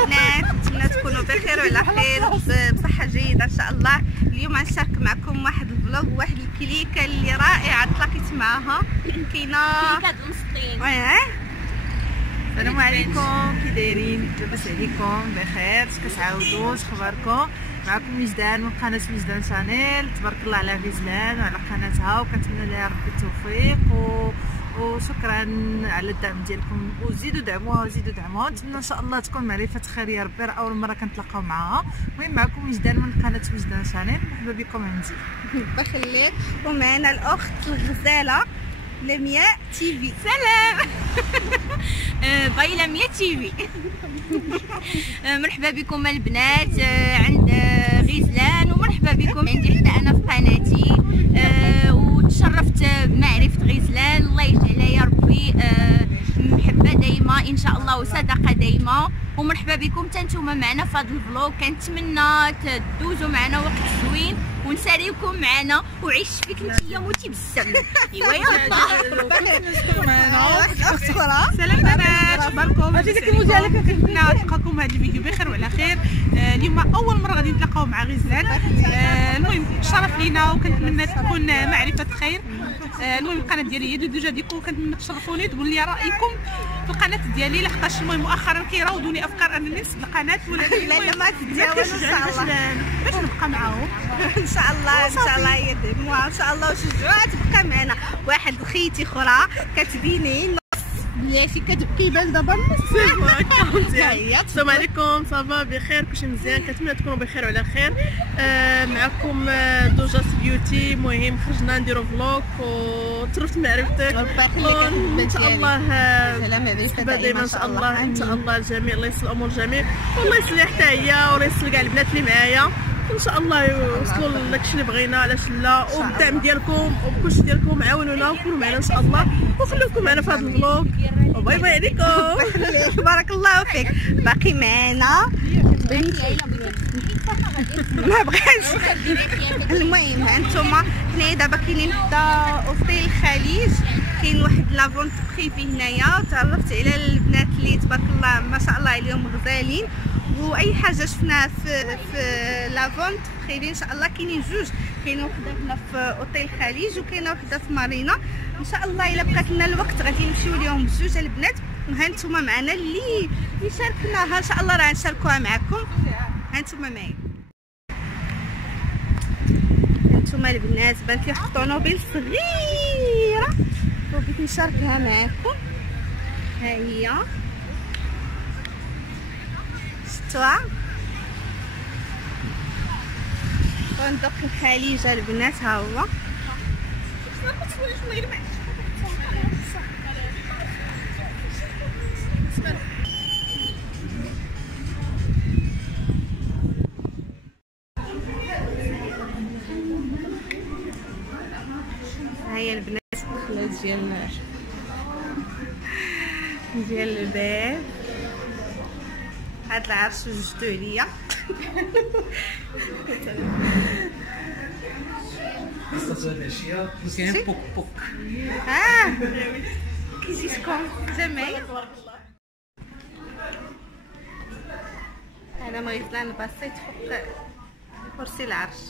البنات، نتمنى تكونوا بخير وعلى خير بصحه جيده ان شاء الله. اليوم غنشارك معكم واحد الفلوغ، واحد الكليكه اللي رائعه تلاقيت معاها. كاينه كليكه المسطين. السلام عليكم، كي دايرين؟ لاباس عليكم؟ بخير؟ اش كتعاودوا؟ اش اخباركم؟ معكم وجدان من قناه وجدان شانيل. تبارك الله على غزلان وعلى قناتها، وكنتمنى لها ربي التوفيق وشكرا على الدعم ديالكم، وزيدوا دعموها وزيدوا دعموها. نتمنى ان شاء الله تكون معرفه خير يا ربي، راه اول مره كنتلاقاو معاها. المهم معكم وجدان من قناه وجدان شانيل، مرحبا بكم عندي. الله يخليك. ومعنا الاخت الغزاله لمياء تي في. سلام. باي لمياء تي في. مرحبا بكم البنات عند غزلان، ومرحبا بكم عندي حتى انا في قناتي. وتشرفت بمعرفه غزلان، الله يجعلها يا ربي محبه دايما ان شاء الله وصدقه دايما. ومرحبا بكم حتى نتوما معنا في هذا الفلوق. كنتمنى تدوزوا معنا وقت زوين ونساليوكم معنا وعيش فيك نتيا موتي بالسم. ايوا يا اخت اخرى. سلام بنات، اخباركم؟ هذه ديك المجال كنتمنى تلقاكم هذا الفيديو بخير وعلى خير. اليوم اول مره غادي نتلاقاو مع غزلان. المهم شرف لينا وكنتمنى تكون معرفه خير. المهم القناه ديالي هي دوجا ديكم، كنتمنى تشرفوني تقول لي رايكم في القناه ديالي، لحقاش المهم مؤخرا كيراودوني افكار انني نسد القناه ولا لا ما تتجاوز ان شاء الله باش نبقى معاهم. ان شاء الله ان شاء الله يدعموها ان شاء الله وشجعوها تبقى معنا. واحد خيتي اخرى كتبيني بلاتي كتبقي بان دابا السلام عليكم، صافا بخير؟ كلشي مزيان؟ كنتمنى تكونوا بخير وعلى خير. معكم دوجاس بيوتي. المهم خرجنا نديرو فلوق وتشرفت معرفتك. ربي يخليك ان شاء الله سلام عليك دائما ان شاء الله. ان شاء الله الجميع، الله يسهل الامور الجميع، والله يسلي حتى هي والله يسلي كاع البنات اللي معايا. ان شاء الله يوصلوا لداكشي اللي بغينا، علاش لا. وبالدعم ديالكم وبكلشي ديالكم عاونونا وكونوا معنا ان شاء الله، وخليكم معنا في هذا الفلوق. وباي باي عليكم. بارك الله فيك. باقي معنا ما بغيتش. المهم هانتوما حنايا دابا كاينين حدا اوتيل الخليج، كاين واحد لافونت بريفي هنايا. تعرفت على البنات اللي تبارك الله ما شاء الله عليهم غزالين، واي حاجه شفناها في لافونت بريفي ان شاء الله. كاينين جوج، كاينه وحده هنا في اوتيل الخليج وكاينه وحده في مارينا. ان شاء الله الا بقات لنا الوقت غادي نمشيو ليهم بجوج البنات. وهانتوما معنا اللي شاركناها ان شاء الله راه نشاركوها معكم. هانتوما معايا، هانتوما البنات بانت لي واحد الطونوبيل صغيره وبغيت نشاركها معكم. ها هي شفتوها، فندق الخليج البنات. ها هو هاهي البنات الدخله ديال الباب. هاد العرش وجدو عليا. كاين بوك بوك. كي جيتكم جميل. انا مغيطلان بسيط فوق كرسي العرش.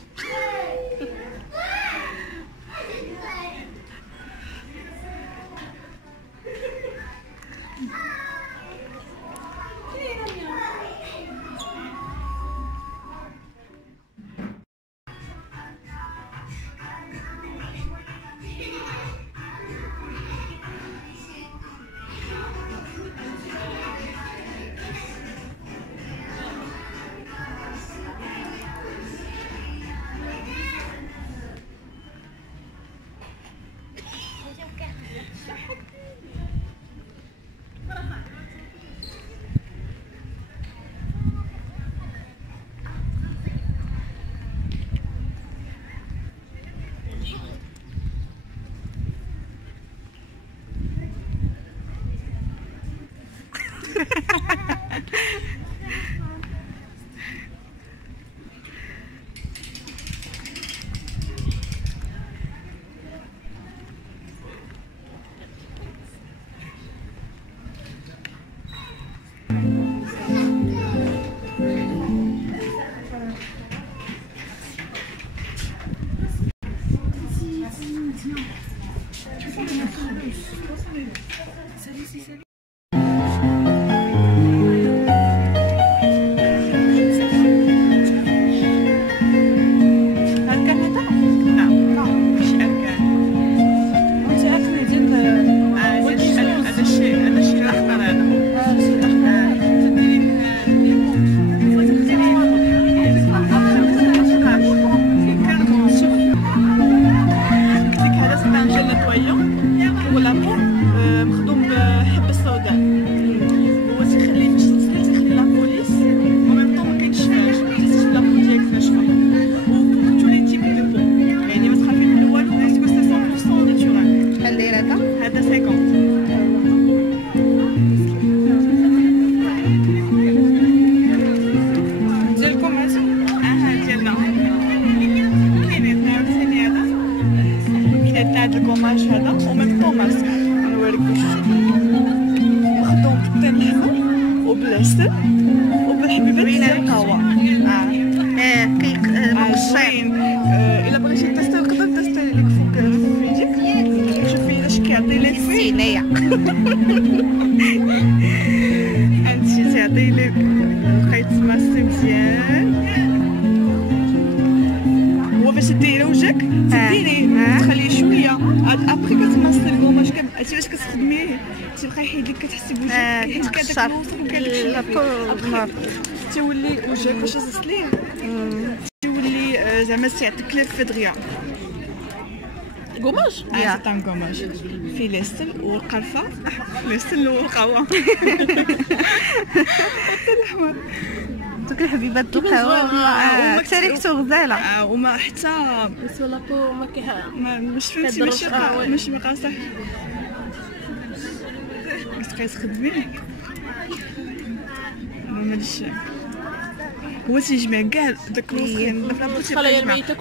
بالعسل وبالحبيبات ديال القهوه. مقشرين. الا بغيتي تيستي نقدر نتيستي لك فوق في يديك، شوفي اش كيعطي لك هنايا هادشي تيعطي لك بقيت تماسي مزيان. هو باش ديري وجهك تديريه تخليه شويه عاد ابخي كتماسي الكوماج عرفتي باش كتخدميه تيبقى يحيد لك كتحسي بوجهك حيت كداك الوسط وكداك الشلافي تيولي وجهك باش تغسليه تيولي زعما تيعطيك لافه دغيا كوماج. تاع كوماج في ليستل والقرفه ليستل والقهوه الاحمر دوك الحبيبات القهوه تاريخته غزاله وما حتى سولاكو ما كيها مش فهمتي ماشي مقاصح كتبقاي تخدمي ماليش هو تيجمع كاع داك الوسخين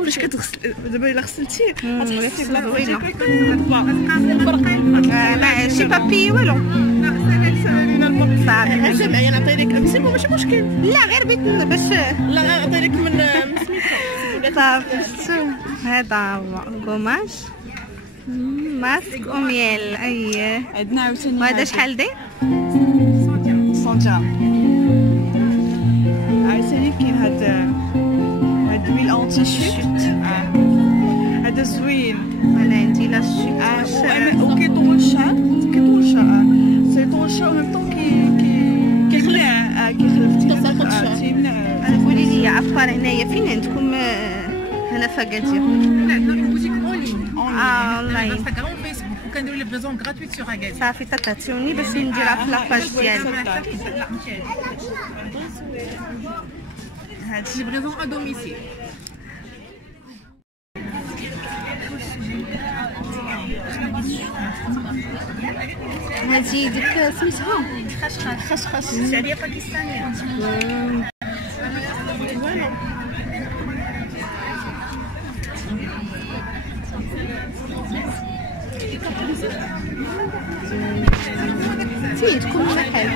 فاش كتغسل دابا الا غسلتي غتحسي زوينه لا شي بابي والو صافي جمعيه نعطي لك ماشي مشكل لا غير بيت باش لا نعطي لك من صافي هذا هو كوماج ماسك وميل. اييه عندنا عاوتاني وهذا شحال داير 100 درهم. عاوتاني كاين هاد دويل اونتي شوت هذا زوين. انا عندي لا شوت وكيطول الشعر سيطول الشعر وميم طون كيخلع كيخلف تيمنع. انا قولي لي عفار هنايا فين عندكم هنا في اكادير؟ عندنا بوتيك اونلاين انستغرام وفيسبوك وكنديرو لي بريزون غراتويت سور اكادير. صافي تعطيوني باش نديرها في لاباج ديالي. هادشي بريزون ا دوميسيل. هادي ديك سميتها خشخش شعريه باكستانيه. سميتكم محل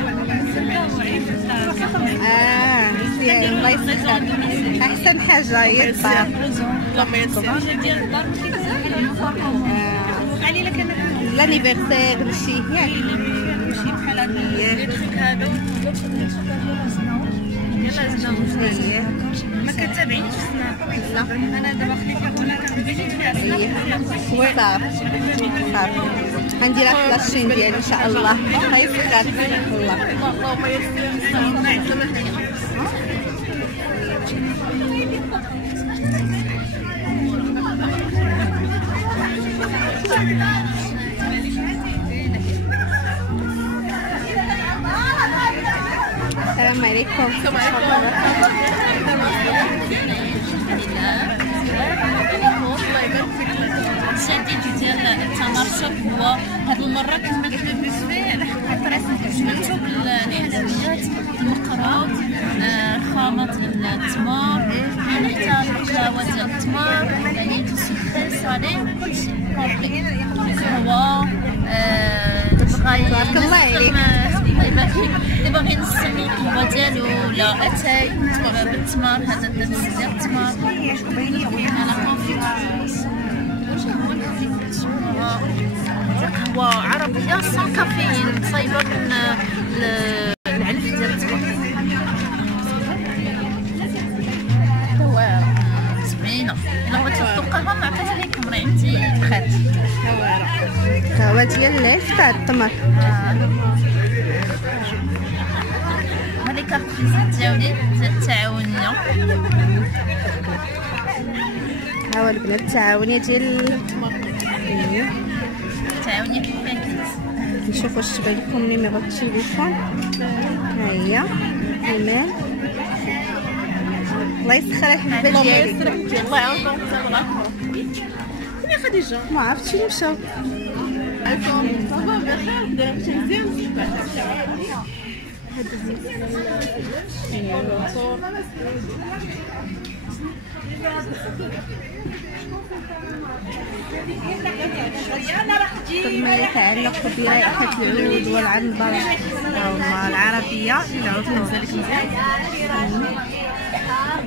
مزيان الله يسخر. احسن حاجه هي الدار لانيفرسير شي ياك شي بحال هذا ما كتابعينيش في سناب. انا دابا خليت هنا كنبيجي صافي صافي غنديرها في لاشين ديالي ان شاء الله. الله يسخر الله. اللهم يسر. السلام عليكم. الجديد ديال التنشط هو هاد المره كملت بالنسبه جمعتو بالحلويات المقراط خامط التمر يعني حتى الحلاوه ديال التمر يعني تسخن صالين كلشي كومبلي هو تبارك الله عليك. دابا غير نستعمل القهوه ديالو ولا اتاي بالتمر. هذا الدبس ديال التمر انا كونفيت قهوه عربيه سان كافيين صايبه من العلف ديال التمر. زوينه. الا بغيتي تذوق قهوه نعطيها لكم راه عندي بخات قهوه ديال العلف تاع التمر. هذه كارت فيزيت ديالي ديال التعاونيه. ها هو البنات التعاونيه ديال التعاونيه كيف كانت. نشوف واش تبان لكم نيميرو التليفون. ها هي ايمان. الله يسخر الحبه ديالي. الله يعاونكم. يا خديجه ما عرفتش فين مشاو. صافا بخير دايره مزيان. ما يتعلق برائحة العود والعنبر أو العربية. العود كنزلك مزيان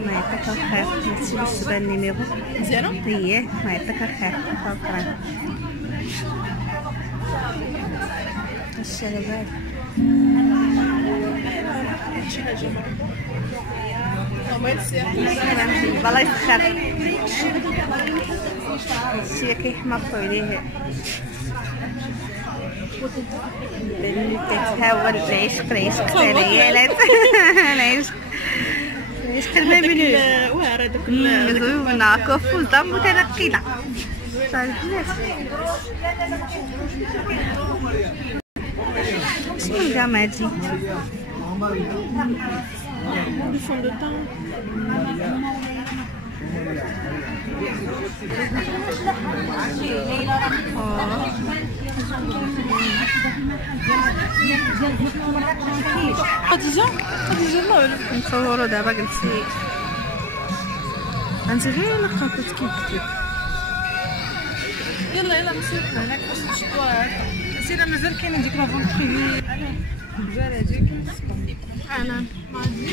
ما يعطيك الخير. هادشي بالنسبة للنيميرو مزيانو هي ما يعطيك الخير. شكرا. الشربات الله يسخر هادشي كيحمرطو عليه اللي كتهاول العشق العيالات العشق الممنوع واعره داك مزوونه كفوزه متنقله صالحات. شنو الجامع هادي الفون دو طون خديجة نصورو دابا. قلتي انت غير نقطة كيف كتب. يلا نمشيو هناك باش نشدوها. سينا مازال كاين ديك لا فونت بريفي الجزائر هادي انا ما عنديش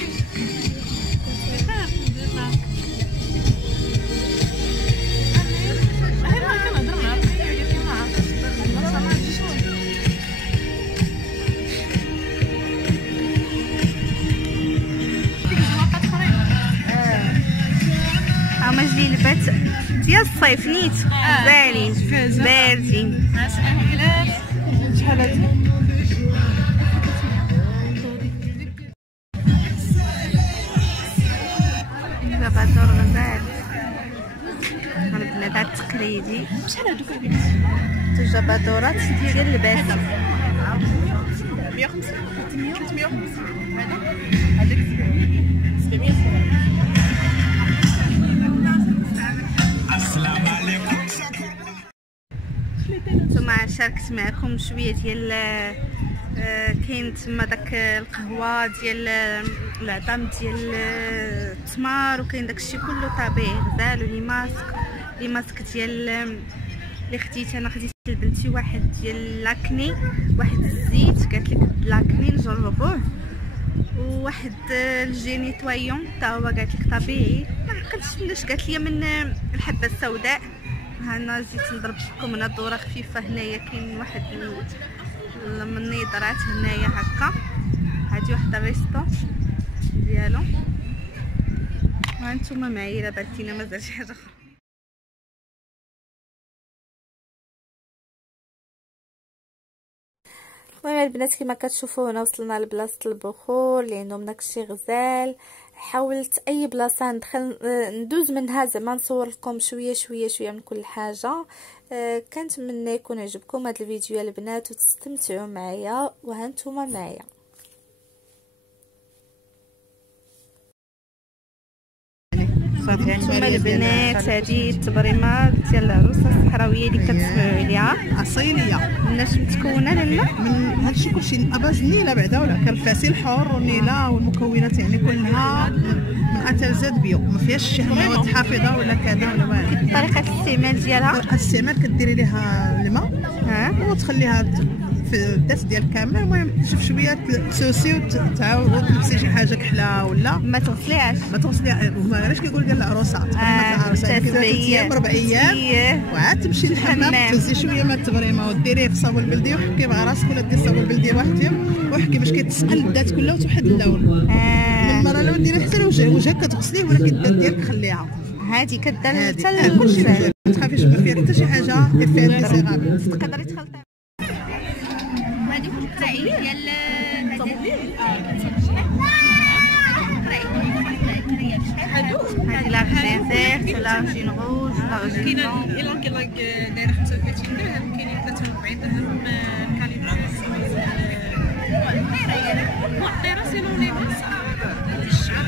اللبات ديال الصيف نيت زالين باردين. شحال هادي دابا دور غزال البنات التقليدي. شحال هادوك جبادورات ديال اللباس 150 350 هذاك 700. نتوما شاركت معكم شويه ديال كاين تما داك القهوه ديال العظام ديال التمر وكاين داكشي كله طبيعي غزال ولي ماسك ديال اللي خديت انا. خديت لبنتي واحد ديال لاكني واحد الزيت قالت لك لاكني نجربوه وواحد الجيني تويون حتى هو قالت لك طبيعي. ما عقلتش علاش قالت لي من الحبه السوداء. هنا زيت نضرب لكم هنا دوره خفيفه. هنايا كاين واحد من النظارات هنايا هكا. هادي واحد الريستو ديالو. وهانتوما معايا الا بانتينا مازال شي حاجه اخرى. المهم البنات كما كتشوفوا هنا وصلنا لبلاصه البخور اللي عندهم داكشي غزال. حاولت اي بلاصه ندخل ندوز منها زعما نصور لكم شويه من كل حاجه. كنتمنى يكون عجبكم هذا الفيديو يا البنات وتستمتعوا معايا. وهانتوما معايا هانتوما البنات. هذه التبريمه ديال العروسه الصحراويه اللي كتسمعوا عليها اصيليه. مناش متكونه لالا من هادشي كلشي اباج نيله بعدا ولا كالفاسيل حر والنيله والمكونات يعني كلها من اتل زد بيو. ما فيهاش شي مواد حافظه ولا كذا ولا والو. طريقه الاستعمال ديالها طريقه الاستعمال كديري ليها الماء وتخليها في الداس ديال كامل. المهم تشوف شويه تسوسي وتعاود تلبسي شي حاجه كحله ولا ما تغسليهاش. هما علاش كيقول ديال العروسه العروسه كيبقى 4 ايام وعاد تمشي للحمام تهزي شويه من التبريمه وديريه في الصابون البلدي وحكي مع راسك ولا دير الصابون البلدي واحد اليوم وحكي باش كيتسقل الذات كلها وتوحد اللون. من المره الاولى ديري حتى وجهك كتغسليه ولكن الذات ديالك خليها هادي كدار حتى كلشي ما تخافيش ما فيها حتى شي حاجه دير فيها الانسغام تقدري تخلطي. هذيك القطعيه ديال هادي لاغجين زيت لاغجين غوز لاغجين كاين دايره 35 درهم كاينين 43 درهم كاليبر معطيره سينو لي باس الشعر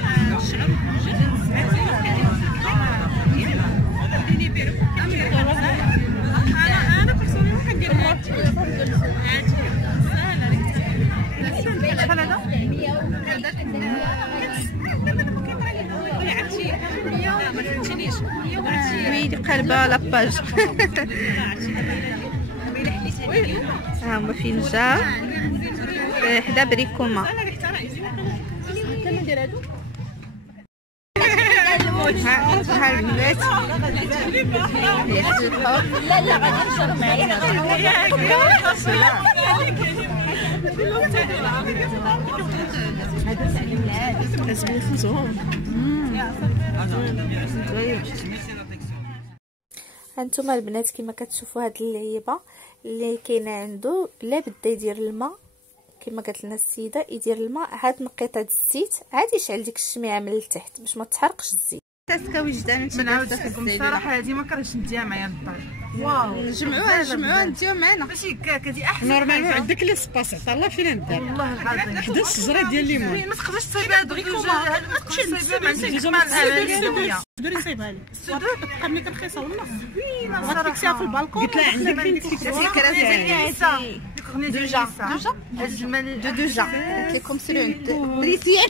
انا بيرسونيل كندير هادشي شحال هذا ويلي قلبها لاباج. ها هما فين جا حدا بريكوما. ها البنات لا لا غادي نشرب معايا. هانتوما البنات كما كتشوفوا هاد اللعيبه اللي كاينه عنده، لا بدا يدير الماء كما قالت لنا السيده، يدير الماء عاد نقيطه الزيت عاد يشعل ديك الشميعه من التحت باش ما تحرقش الزيت. تاسكا وجدان نعاود لكم الصراحه هذه ما كرهتش نديها معايا للدار. واو نجمعوها نديوها معنا ماشي هكاك، هذه احسن نورمالمون عندك لي سباس عطا الله فين ندير والله العظيم حدا الشجره ديال الليمون. ما تقدرش تصايبها دوكا، ما تقدرش ما عندكش مع العالميه. صبري نصايبها لك بقى ملي كرخيصه والله زوينه غتفكسيها في البالكون. قلت لها عندك فين فكره زينه دوجا الجمال دوجا كيكم سلون بريسيان.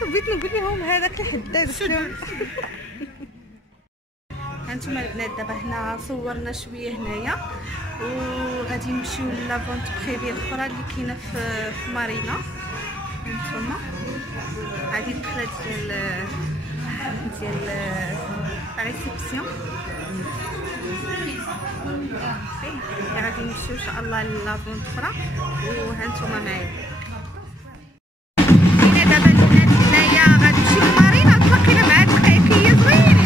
بغيت نقول لهم هذاك الحداد هانتوما البنات دابا هنا صورنا شويه هنايا وغادي نمشيو لافونت بريفي الاخرى اللي كاينه في مارينا. هانتوما هذه الدخله ديال لا ريسبسيون. غادي نمشيو ان شاء الله لافونت اخرى وهانتوما معايا. كاينه دابا البنات هنايا غادي نمشيو لمارينا تلاقينا مع هاد الحكايه زوينين.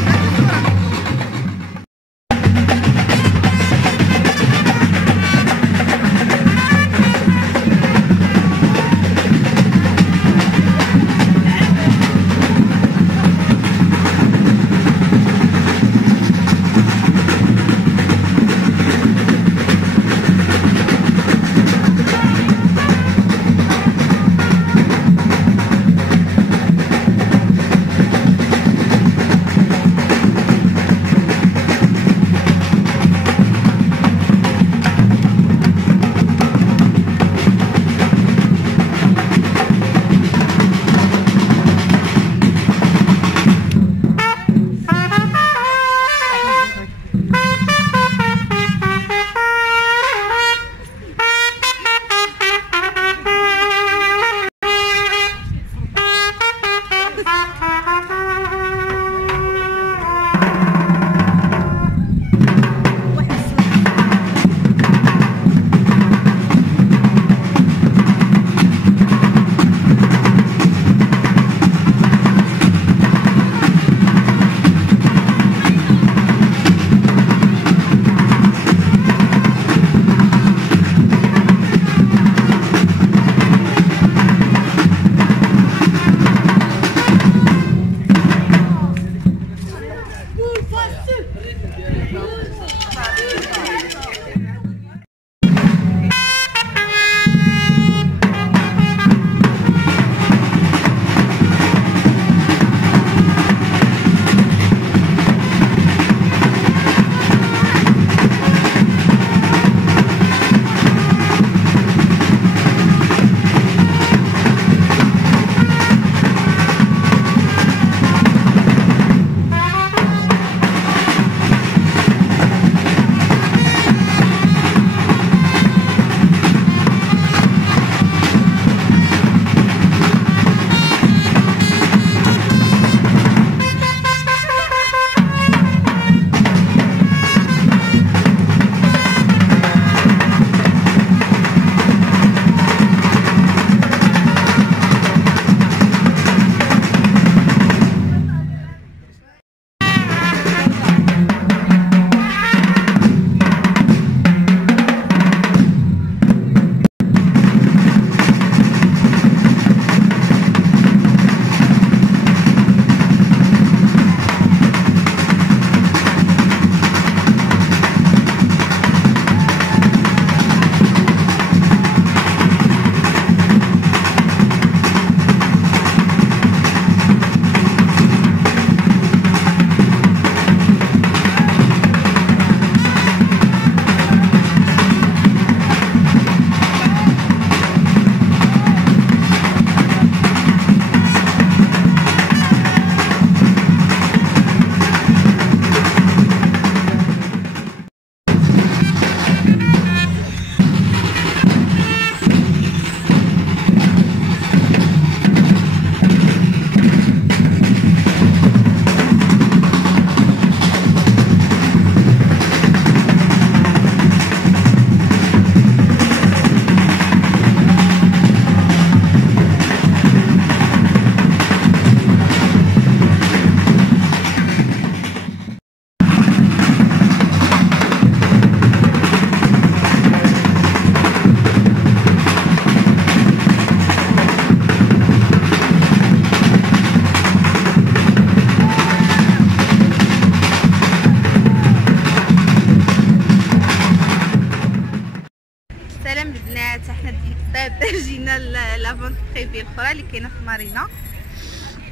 لينا لافونت بريفي الاخرى اللي كاينه في مارينا،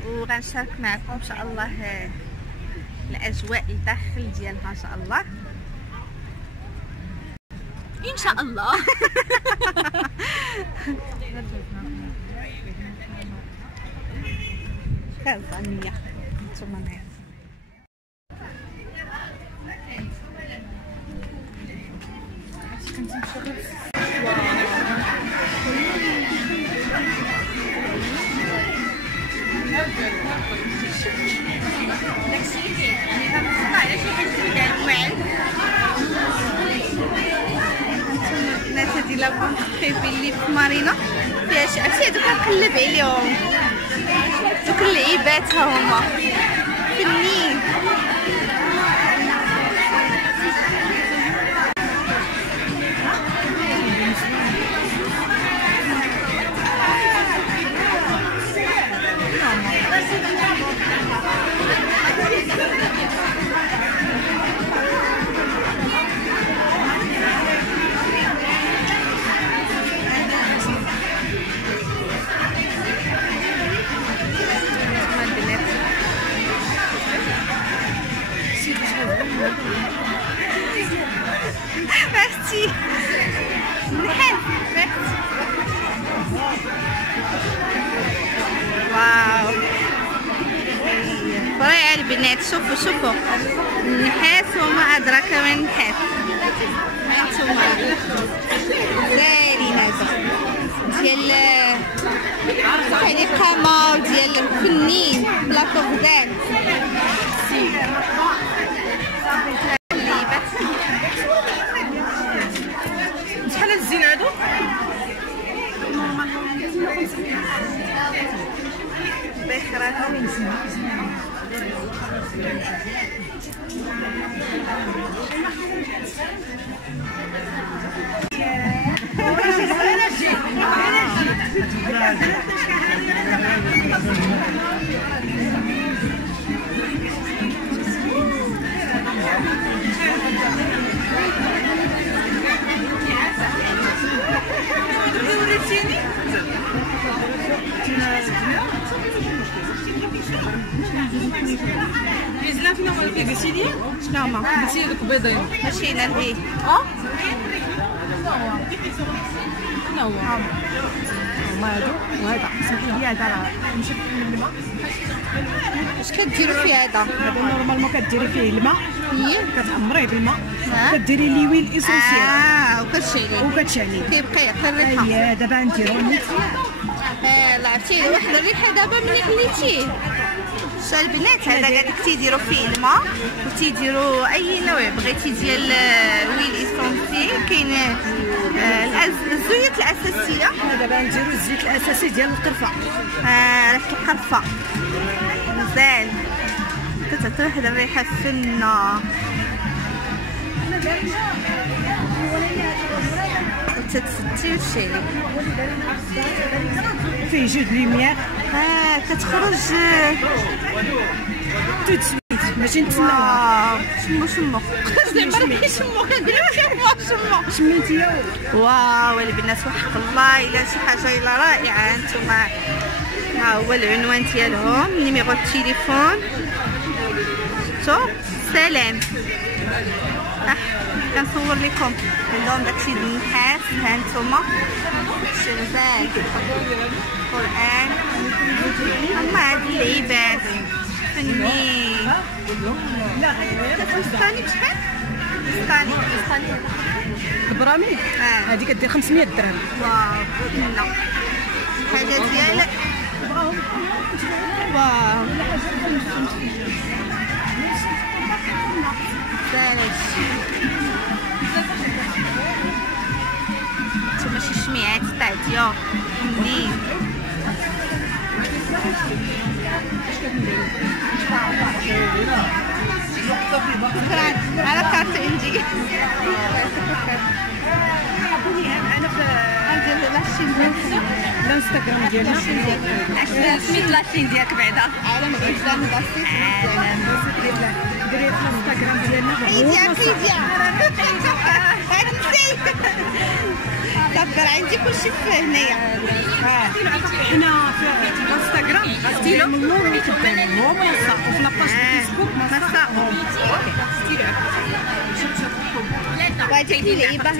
وغنشارك معكم ان شاء الله الاجواء الداخل ديالها ان شاء الله ان شاء الله. كازانيا نتوما معايا. داكشي اللي كاين، يعني كنصنع على شي حاجه ديال المعل. البنات هادي لافونت بريفي اللي في مارينا فيها شي عرفتي هادوك كنقلب عليهم، دوك اللعيبات ها هما فنين. ميرسي نحن واو رائع البنات. شوفوا شوفوا النحاس وما أدراك ما النحاس. هانتوما زايرين هذا ديال القامة وديال الفنين بلاطو غزال. شحال هاد الزين هادو؟ غزلان فين هما اللي قلتي لي؟ شنو هما؟ قلتي لي دوك بيضين. ماشي هنا لهيه. شنو هو؟ هما هادو وهذا سمحي لي هذا راه مشى في الماء. اش كديروا فيه هذا؟ هذا نورمالمون كديري فيه الماء، هي كتعمريه بالماء، كديري ليويل ايسونسيال وكتشعليه كيبقى يعطي الريحه. اييه دابا نديرو لا عرفتي واحد الريحه دابا ملي خليتيه. شا البنات هذا قاعد تيديروا فيه الماء وتيديروا اي نوع بغيتي ديال ويل ايسونسي. كاين الزيوت الاساسيه. دابا نديرو الزيت الاساسي ديال القرفه. ريحه القرفه مزال كتعطي واحد الريحه فنه وتتفتي وتشعلي. فيه جوج ليميير كتخرج توت سويت ماشي نتسناوها. شمو زعما راه كيشمو كنديرو شمو شميتي. واو البنات وحق الله الا شي حاجه الا رائعه. نتوما ها هو العنوان ديالهم، نيميرو التليفون. شوف سلام كنصور لكم عندهم داكشي ديال النحاس. ها نتوما شرزال القران هما هاد اللعيبات فنين. كتوصلني بشحال؟ وصلني البرامي هادي كدير 500 درهم. واو لا حاجه ديال واو بلاش. نتوما شي شميعات تاع ديور منين. شكرا على كارت عندي. انا في ندير لاشين لا الانستغرام ديالنا سميت لاشين ديالك بعدا عالم غزلان بسيط ديري في الانستغرام ديالنا صافي عندي كلشي هنايا. حنا في الانستغرام ستيلو من اللور وتبان هو وفي لاباج فيسبوك مساهم. وهذيك اللي لعيبه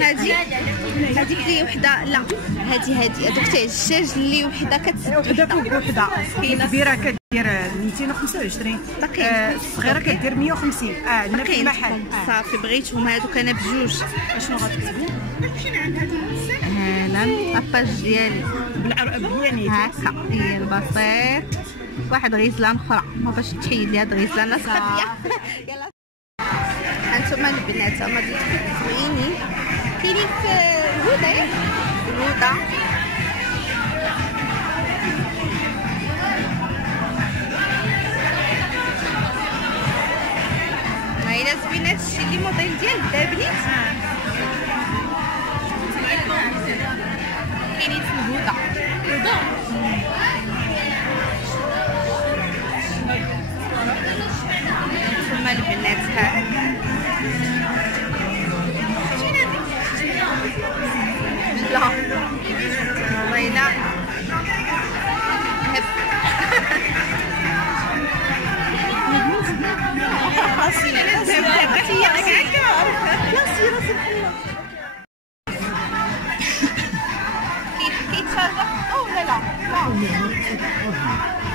هذيك اللي وحده لا هذه هذوك تاع الدجاج اللي وحده كتسد وحده فوق وحده. كاينه كبيره كدير 225 الصغيره كدير 150. عندنا في المحل. صافي بغيتهم هذوك انا بجوج. اشنو غتكتبي؟ هلا لاباج ديالي بالعربيه هكا هي البسيط. واحد غيزلان اخرى ما باش تحيد لي هاد الغيزلان صافيه. يلا هانتوما البنات هما زوينين كاينين في الهدى هايله زوينه هادشي اللي موديل ديال الدابليت كاينين في الهدى هما البنات ها لا والله لا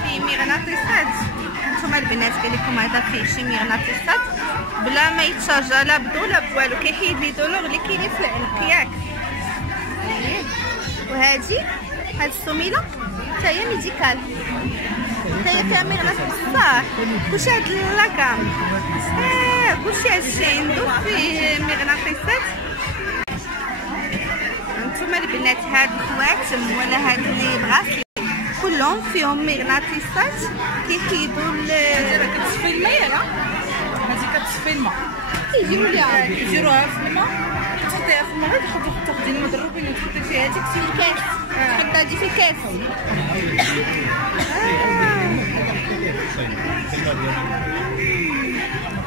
في مغناطيسات نتوما البنات قال لكم هذا فيه شي مغناطيسات بلا ما يتشارجا لا بدو لا بوالو كيحيد لي دولور اللي كاينين في العنق ياك. وهادي هاد السميله حتى هي ميديكال حتى هي فيها مغناطيس بصح كلشي هاد لاكام كلشي هادشي عندو فيه مغناطيسات. نتوما البنات هاد الخواتم ولا هاد لي بغاسلي كلهم فيهم مغناطيسات كيحيدوا كتصفي الماء ياك هذه كتصفي الماء كيديروها في الماء تحطيها في الماء تاخدي المضروبين وتحطي فيها هذيك في الكاس تحط هادي في الكاس.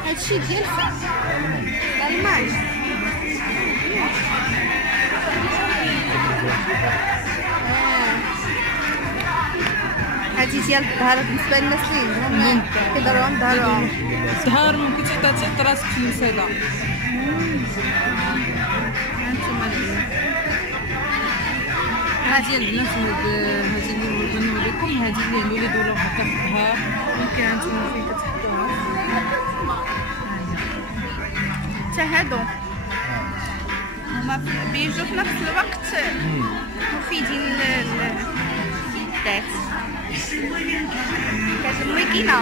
هادشي ديال الالماس هادي ديال الظهر بالنسبه للناس اللي عندهم كيضروهم ظهرهم. الظهر ممكن تحط راسك في المساله. هذه البنات هذه اللي بغينا لكم هذه اللي ولدوا هكا في الظهر ممكن انتم فين كتحطوها حتى هادو هما بيجوا في نفس الوقت مفيدين للذات. كتموي كاينه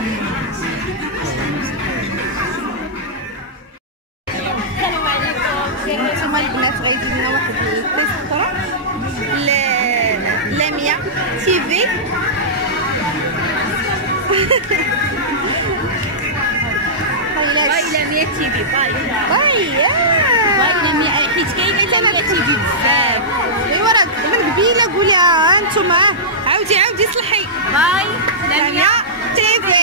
السلام عليكم. نتوما البنات غيجي لنا واحد البيس اخرى لاميا تي في باي لاميا تي في باي لاميا حيت كاينه لاميا تي في بزاف. ايوا راه من قبيله قوليها هانتوما عاودي صلحي باي لاميا تي في.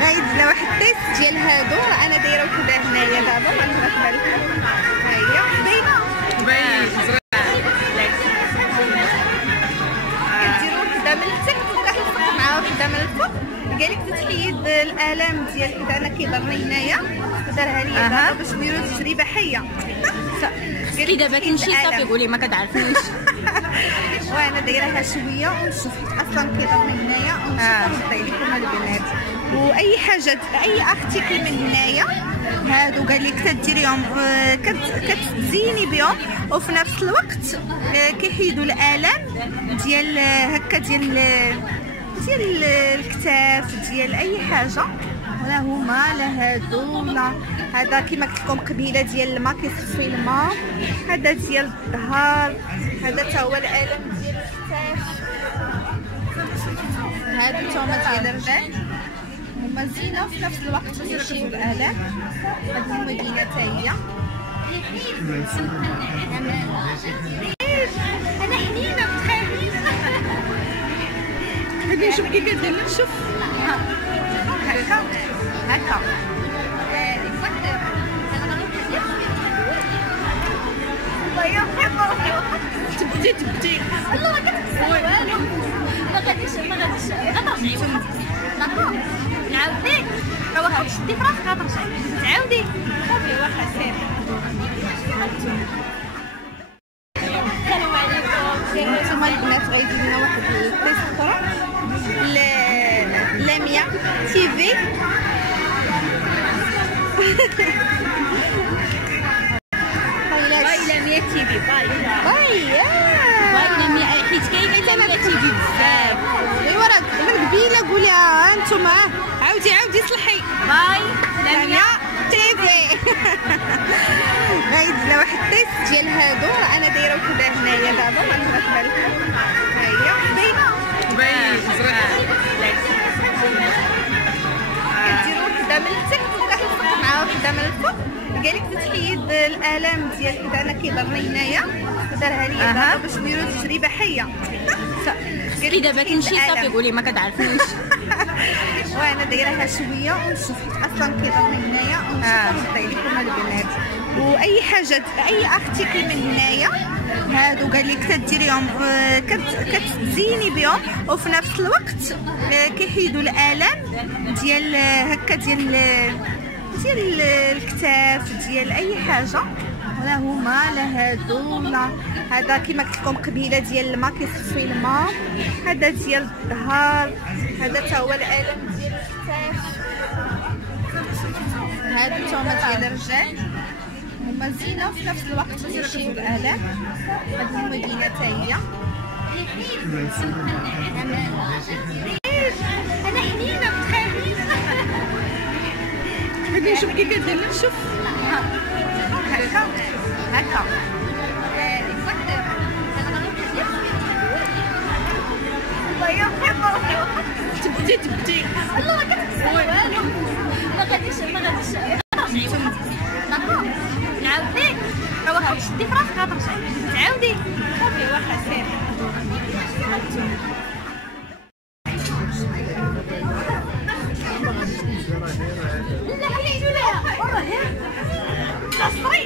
غايدنا واحد التيست ديال هادو راه انا دايره وحده هنايا دابا ما نعرفها لكم ها هي باينه كديروا وحده من التحت وكتلصق مع وحده من الفوق قالك تحيد الالام ديال حيت انا كيضرني هنايا دارها لي دابا باش نديرو تجربه حيه. قالي دابا تمشي صافي قولي ما كتعرفنيش. وانا دايرها شويه ونشوف اصلا كيضرني هنايا ونشوف نطيب لكم البنات واي حاجه اي ارتيكل من هنايا هادو قال لك كديريهم كتزيني بهم وفي نفس الوقت كيحيدوا الالام ديال هكا ديال الكتاف ديال اي حاجه ولا هما لا هادو لا هذا كما قلت لكم قبيله ديال الماء كيصفي الماء. هذا ديال الظهر هذا حتى هو الالم ديال الكتاف. هادو حتى هما ديال الرجال هما زينه في نفس الوقت كيشيلوا الالام. هذه المدينه حتى هي انا حنينه نشوف كي كدير نشوف هكا هكا تبتي الله ما كتكسر والو ما غاديش غترجعي داكور نعاود ليك راه واخا تشدي في راسك غترجعي تعاودي صافي واخا سير. السلام عليكم. نتوما البنات غيجي لنا واحد التيست اخرى لاميا تي في باي لاميا تي في باي لاميا حيت كاينه لاميا تي في بزاف. ايوا راه من قبيله قوليها انتما عاودي صلحي باي لاميا تي في. غايد لنا واحد التيست ديال هادو راه انا دايره وحده هنايا دابا ما نعرفها لكم ها هي باينه كديروا وحده من التحت ولا الفوق مع وحده من الفوق. قالك تحيد الالام ديال حيت انا كيضرني هنايا دارها لي دابا باش نديرو تجربه حيه. قالي دابا كنمشي صافي قولي ما كتعرفنيش. وانا دايرها شويه ونشوف حيت اصلا كيضرني هنايا ونشوف نبدا لكم البنات واي حاجه اي ارتيكل من هنايا هادو قال لك تديريهم كتزيني بهم وفي نفس الوقت كيحيدوا الالام ديال هكا ديال الكتاف ديال اي حاجه. لا هما لا هادو لا هذا كيما قلت لكم قبيله ديال الماء كيصفي الماء. هذا ديال الظهر هذا حتى هو الالم ديال الكتاف. هادو حتى هما ديال الرجال هما زينه في نفس الوقت كيشيو الالام. هاد المدينه حتى هي انا حنينه ما تخافيش. غادي نشوف كي كدير نشوف هكا هكا تبتي الله ما كتكسر والو ما غاديش غترجعي داكور نعاود ليك راه واخا تشدي في راسك غترجعي تعاودي صافي واخا سير. لا حيدوا لها ورا هي تصري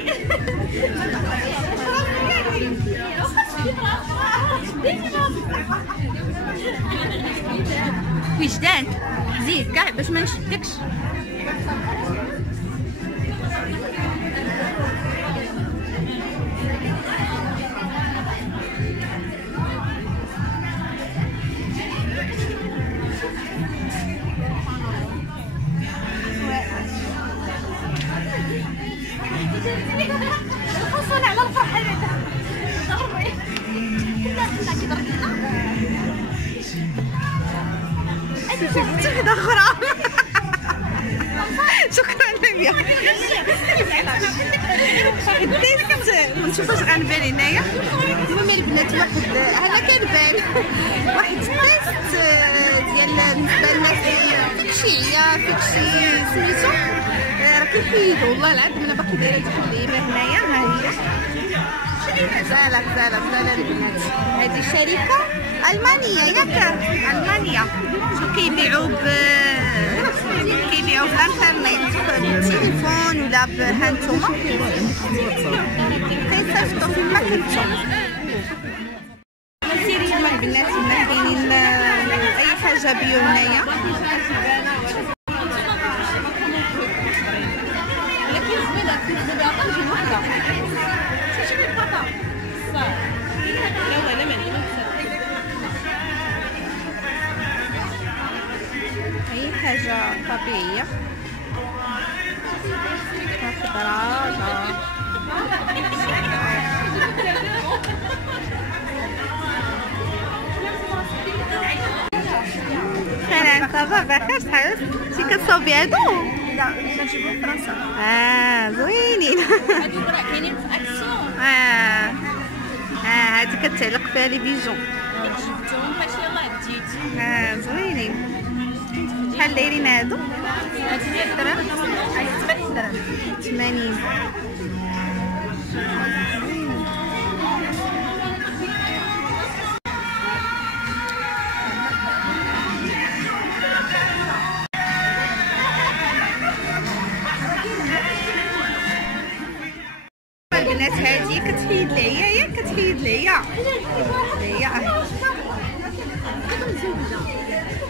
وجدان زيد كاع باش ما نشدكش. الحصول على الفرحة ضربي كنا كيضرب لنا واحدة أخرى. شكرا لميا. التيست نشوف واش غنبان هنايا. المهم البنات واحد هذا كنبان واحد التيست ديال بالنسبة للناس فيك شي عيا فيك شي سميتو راه كيحيدو والله العظيم. انا باقي دايره تقليبه هنايا ها هي زالت البنات. هذه شركه المانيه ياك المانيا كيبيعوا في الانترنت بالتليفون ولا بهانتوما كيصيفطوا في المكتب. نسيري البنات هنا كاينين اي حاجه بيو هنايا. اي حاجه طبيعيه خضراء خير صافا بخير صحيح شي كتصاوبي هادو لا كنجيبو فرنسا. زوينين. هادو راه كاينين في اكسيون. هادي كتعلق فيها لي بيجون. جبتهم باش يلاه بديت. زوينين. شحال دايرين هادو؟ هادي 100 درهم. هاي 80 درهم. 80. البنات هادي كتحيد ليا ياك كتحيد ليا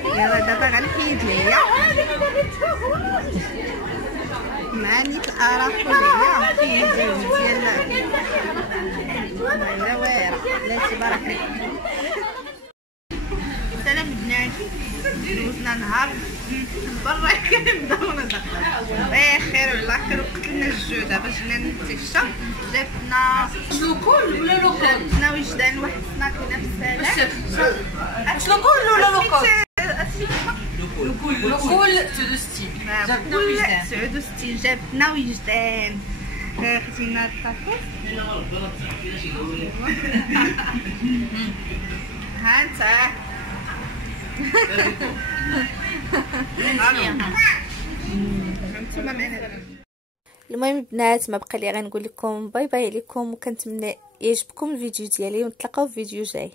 يلا دابا غنحيد ليا مع نيت اراح ليا ديال لا واعره لا تبارك الله. سلام بناتي دوزنا نهار برا كنبداو نهضروا بخير وعلى خير وقتلنا الجوع. دابا جينا نتعشى جبنا لوكول ولا لوكول؟ جبنا وجدان واحد السناك هنا في السلام. واش لوكول ولا لوكول؟ لوكول سعود ستين جابتنا وجدان. سعود ستين جابتنا وجدان. خدينا الطاكوس ها انت المهم البنات ما بقى لي غير نقول لكم باي باي عليكم، وكنتمنى يعجبكم الفيديو ديالي ونتلاقاو في فيديو جاي.